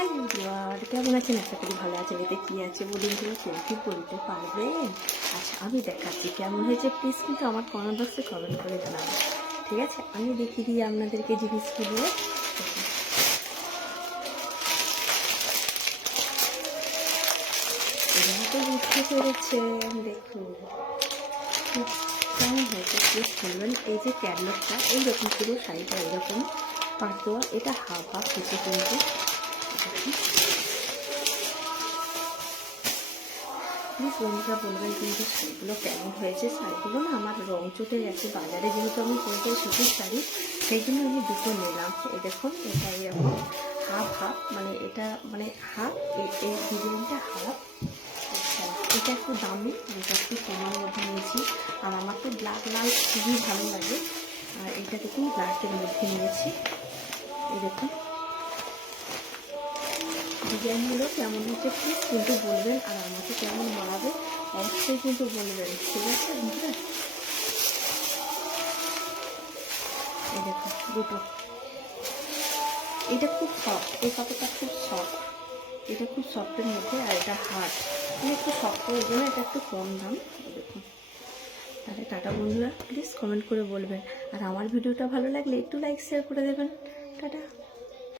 Hello everyone, কেমন আছেন? আশা করি ভালো আছেন। এতে কী আছে বলুন তো, সেলফি বলতে পারবেন? আচ্ছা, আমি দেখাচ্ছি কেমন হয়েছে। প্লিজ কিন্তু আমার কমেন্ট বক্সে কমেন্ট করে জানাবেন, ঠিক আছে? আমি দেখিয়ে দিই আপনাদেরকে জিনিসগুলো। এরা তো বুঝতে পেরেছে, দেখুন কেমন হয়েছে প্লিজ বলবেন। এই যে ক্যাটলগটা এইরকম পুরো শাড়িটা এরকম পাতোয়া, এটা হাফ হাফ হচ্ছে কিন্তু। প্লিজ বন্ধুরা বলবেন কিন্তু শাড়িগুলো কেমন হয়েছে। শাড়িগুলো না আমার রং চটে গেছে, বাজারে যেহেতু আমি পরে সুতির শাড়ি, সেই জন্য আমি দুটো নিলাম। এই দেখুন, এটা এরকম হাফ হাফ, মানে এটা মানে হাফ, এই ডিজাইনটা হাফ। আচ্ছা, এটা একটু দামি, এটা একটু কমার মধ্যে নিয়েছি। আর আমার তো ব্ল্যাক লাল খুবই ভালো লাগে, আর এটা দেখুন ব্ল্যাকের মধ্যে নিয়েছি। এই দেখুন ডিজাইনগুলো কেমন হচ্ছে প্লিজ কিন্তু বলবেন, আর আমাকে কেমন মানাবে অবশ্যই কিন্তু বলবেন, ঠিক আছে বন্ধুরা? এই দেখুন দুটো, এটা খুব সফট, এই কাপড়টা খুব সফট, এটা খুব সফটের মধ্যে, আর এটা হার্ড, মানে একটু শক্ত, ওই জন্য এটা একটু কম দাম। দেখুন, তাহলে টাটা বন্ধুরা, প্লিজ কমেন্ট করে বলবেন, আর আমার ভিডিওটা ভালো লাগলে একটু লাইক শেয়ার করে দেবেন। টাটা।